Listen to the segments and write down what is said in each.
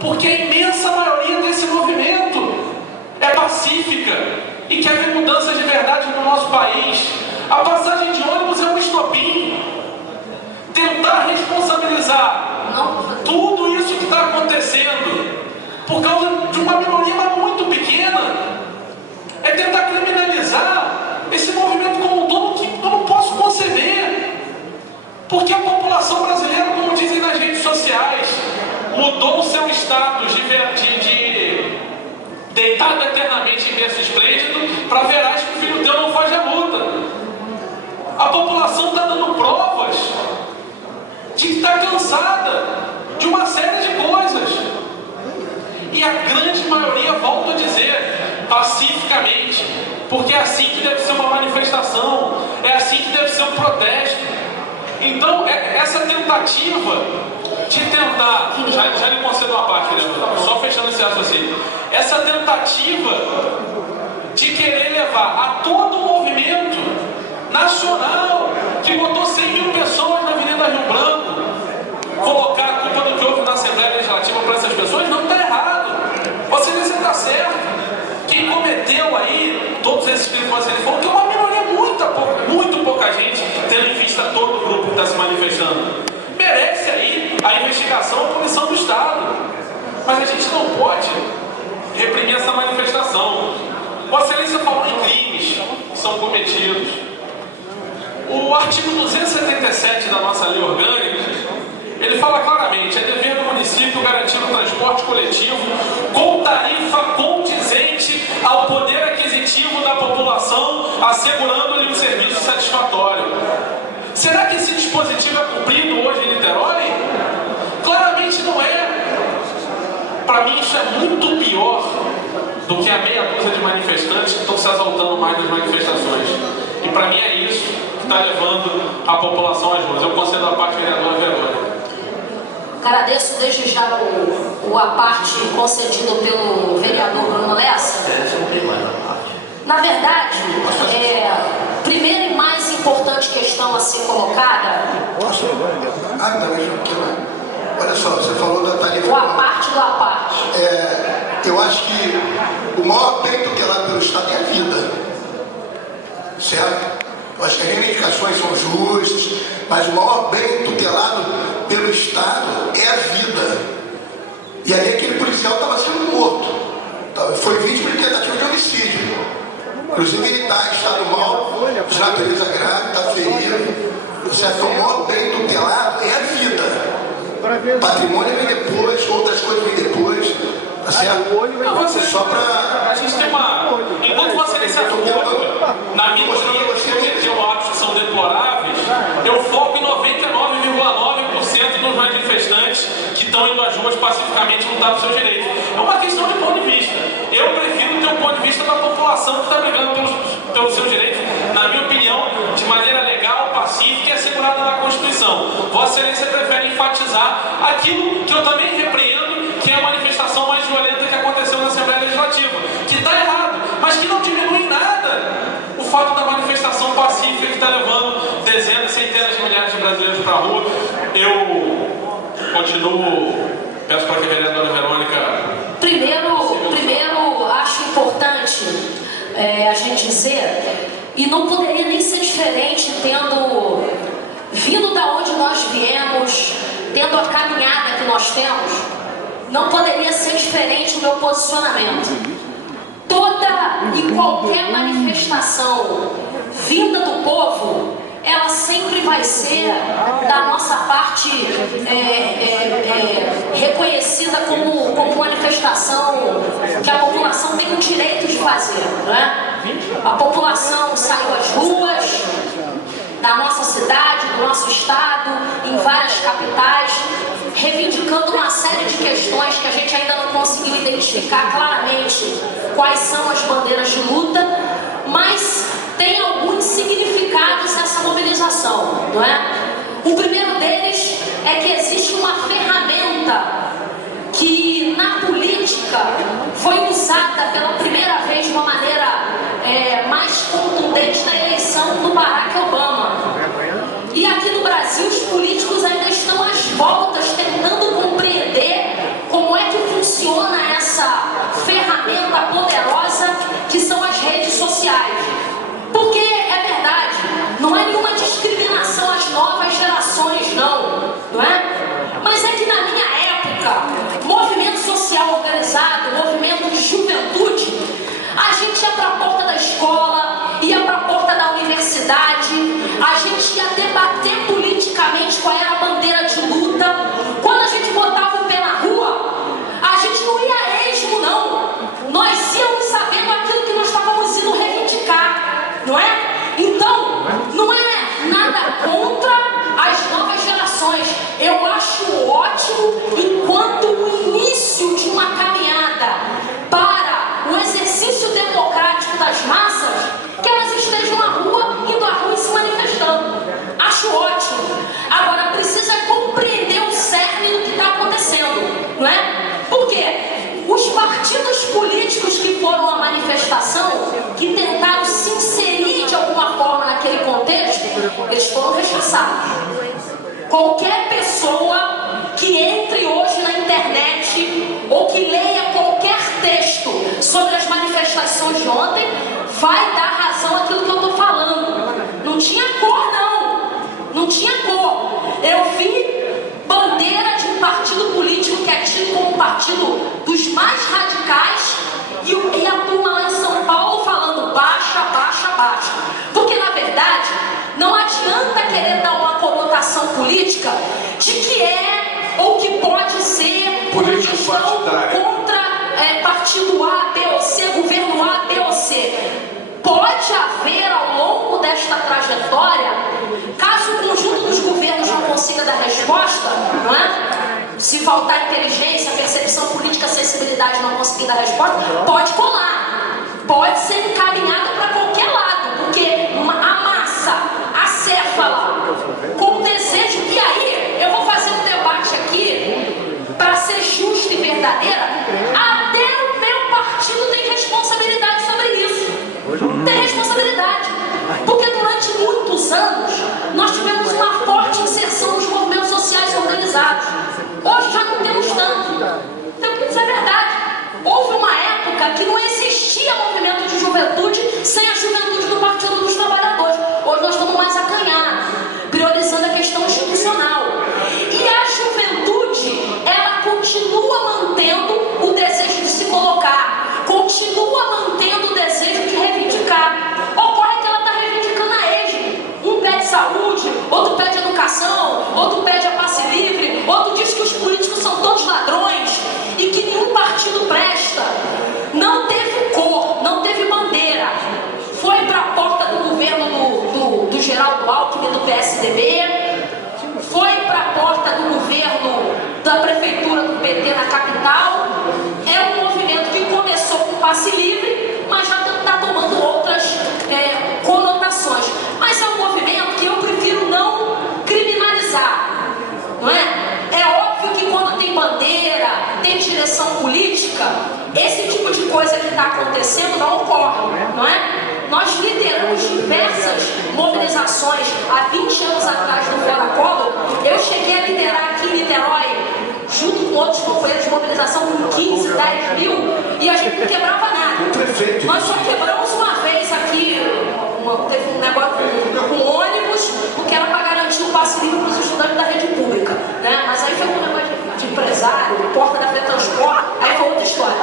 porque a imensa maioria desse movimento é pacífica e quer ver mudanças de verdade no nosso país. A passagem de ônibus é um estopim. Tentar responsabilizar tudo isso que está acontecendo por causa de uma minoria muito pequena é tentar criminalizar esse movimento como um todo, que eu não posso conceber. Porque a população brasileira, como dizem nas redes sociais, mudou o seu status de deitado eternamente em berço esplêndido para verás que o filho teu não foge à luta. A população está dando provas de que está cansada de uma série de coisas. E a grande maioria, volto a dizer, pacificamente, porque é assim que deve ser uma manifestação, é assim que deve ser um protesto. Então, essa tentativa de tentar, já lhe concedo uma parte, só fechando esse raciocínio, essa tentativa de querer levar a todo o movimento nacional que botou 100 mil pessoas na Avenida Rio Branco, colocar a culpa do que houve na Assembleia Legislativa para essas pessoas, não está errado. Você não está certo. Quem cometeu aí todos esses crimes que você falou, que é uma minoria muito pouca gente, tendo em vista todo o grupo que está se manifestando, merece aí a investigação, a punição do Estado. Mas a gente não pode reprimir essa manifestação. Vossa Excelência falou em crimes que são cometidos. O artigo 277 da nossa lei orgânica, ele fala claramente: é dever do município garantir o transporte coletivo com tarifa condizente ao poder aquisitivo da população, assegurando-lhe um serviço satisfatório. Será que esse dispositivo é cumprido hoje em Niterói? Claramente não é. Para mim isso é muito pior do que a meia dúzia de manifestantes que estão se exaltando mais nas manifestações. E para mim é isso que está levando a população às ruas. Eu concedo a parte vereadora Verônica. Agradeço desde já a parte concedida pelo vereador Bruno Lessa. Na verdade, primeira e mais importante questão a ser colocada. Olha só, você falou da tarifa. O a parte do a parte. Eu acho que o maior bem tutelado pelo Estado é a vida. Certo? Eu acho que as reivindicações são justas, mas o maior bem tutelado pelo Estado é a vida. E ali aquele policial estava sendo morto. Foi vítima de tentativa de homicídio. Inclusive ele está em estado mal, de natureza grave, está ferido. Certo? O maior bem tutelado é a vida. Patrimônio vem depois, outras coisas vêm depois. Tá certo? Só para. A gente tem uma. Enquanto você nesse acordo, na minoria que cometeu atos que são deploráveis, eu foco em 99,9% dos manifestantes que estão indo às ruas pacificamente lutar por seus direitos. É uma questão de ponto de vista. Eu prefiro ter um ponto de vista da população que está brigando pelos seus direitos, na minha opinião, de maneira legal, pacífica e assegurada na Constituição. Vossa Excelência prefere enfatizar aquilo que eu também repreendo, que é a manifestação mais violenta que aconteceu na Assembleia Legislativa, que está errado, mas que não diminui em nada o fato da manifestação pacífica que está levando dezenas, centenas de milhares de brasileiros para a rua. Eu continuo, peço para que a vereadora Verônica... Primeiro acho importante a gente dizer, e não poderia nem ser diferente vindo da onde nós viemos, tendo a caminhada que nós temos, não poderia ser diferente o meu posicionamento. Toda e qualquer manifestação vinda do povo, ela sempre vai ser da nossa parte reconhecida como manifestação que a população tem o direito de fazer, não é? A população saiu às ruas da nossa cidade, do nosso estado, em várias capitais, reivindicando uma série de questões que a gente ainda não conseguiu identificar claramente quais são as bandeiras de luta, mas tem alguns significados nessa mobilização, não é? O primeiro deles é que existe uma ferramenta que na política foi usada pela primeira vez de uma maneira mais contundente na eleição do Barack Obama. E aqui no Brasil os políticos ainda estão às voltas tentando compreender como é que eles foram rechaçados. Qualquer pessoa que entre hoje na internet ou que leia qualquer texto sobre as manifestações de ontem vai dar razão àquilo que eu estou falando. Não tinha cor, não. Não tinha cor. Eu vi bandeira de um partido político que é tido como um partido dos mais radicais e a turma lá em São Paulo falando baixa, baixa, baixa. Porque, na verdade, não adianta querer dar uma conotação política de que é ou que pode ser uma questão contra partido A, B ou C, governo A, B ou C. Pode haver ao longo desta trajetória, caso o conjunto dos governos não consiga dar resposta, não é? Se faltar inteligência, percepção política, sensibilidade, não conseguir dar resposta, pode colar, pode ser encaminhada para qualquer lado, porque a massa, a céfala, com o desejo, e aí eu vou fazer um debate aqui para ser justa e verdadeira, até o meu partido tem responsabilidade sobre isso. Tem responsabilidade, porque durante muitos anos nós tivemos uma forte inserção nos movimentos sociais organizados. Hoje já não temos tanto. Então, isso é verdade. Houve uma época que não existia movimento de juventude sem a juventude do Partido dos Trabalhadores. Hoje nós estamos mais acanhados, priorizando a questão institucional. E a juventude, ela continua mantendo o desejo de se colocar, continua mantendo o desejo de reivindicar. Ocorre que ela está reivindicando a EJA. Um pede saúde, outro pede educação, outro pede a passe livre, outro diz que os políticos são todos ladrões e que nenhum partido presta. Não teve cor, não teve bandeira. Foi para a porta do governo do Geraldo Alckmin, do PSDB, foi para a porta do governo da prefeitura do PT na capital. É um movimento que começou com passe livre, mas já está tomando outras conotações. Mas é um movimento que eu prefiro não criminalizar, não é? É óbvio que quando tem bandeira, tem direção política, esse tipo de coisa que está acontecendo não ocorre, não é? Nós lideramos diversas mobilizações há 20 anos atrás no Fora Collor. Eu cheguei a liderar aqui em Niterói, junto com outros companheiros de mobilização, com 15, 10 mil, e a gente não quebrava nada. Nós só quebramos uma vez aqui, teve um negócio com ônibus, porque era para garantir o passe livre para os estudantes da rede pública, né? Mas aí foi um negócio de empresário, porta da Fetransport, aí foi outra história.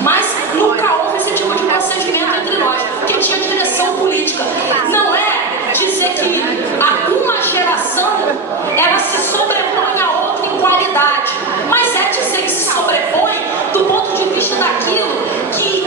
Mas nunca houve esse tipo de procedimento entre nós, porque tinha direção política. Não é dizer que uma geração ela se sobrepõe à outra em qualidade, mas é dizer que se sobrepõe do ponto de vista daquilo que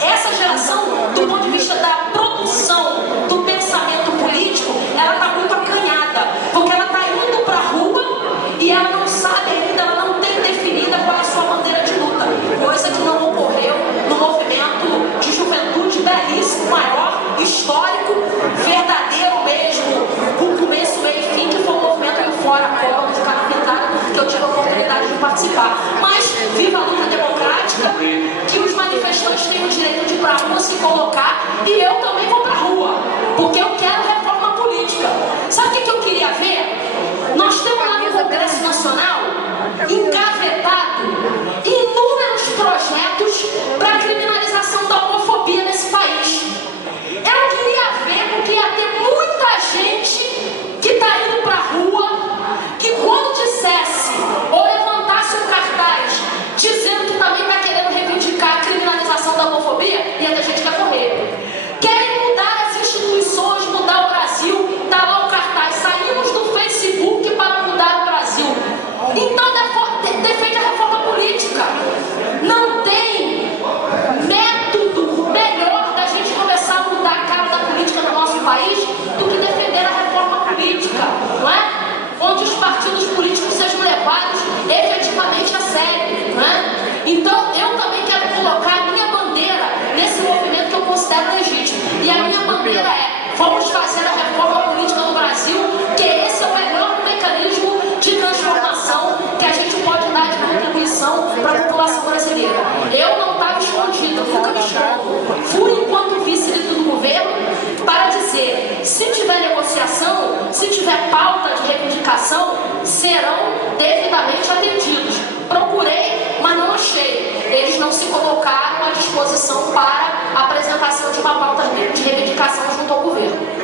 essa geração, do ponto de vista da produção do pensamento político, ela está muito acanhada, porque ela está indo para a rua e ela não sabe ainda, ela não tem definida qual é a sua bandeira de luta, coisa que não ocorreu no movimento de juventude belíssimo, maior, histórico, verdadeiro mesmo, com começo, meio e fim, que foi o movimento do Fora Collor de Cara Pintada, que eu tive a oportunidade de participar. Mas viva a luta democrática, que os manifestantes têm o direito de ir para a rua se colocar, e eu também vou para a rua, porque eu quero reforma política. Sabe o que eu queria ver? Nós temos lá no Congresso Nacional engavetado inúmeros projetos para a criminalização da homofobia nesse país. Eu queria ver, porque ia ter muita gente que está indo para a rua, que quando dissesse ou levantasse um cartaz dizendo que também está querendo reivindicar a criminalização da homofobia, ia ter gente que ia correr. Querem mudar as instituições, mudar o Brasil, dá lá o cartaz, saímos do Facebook para mudar o Brasil. pauta de reivindicação serão devidamente atendidos. Procurei, mas não achei. Eles não se colocaram à disposição para a apresentação de uma pauta de reivindicação junto ao governo.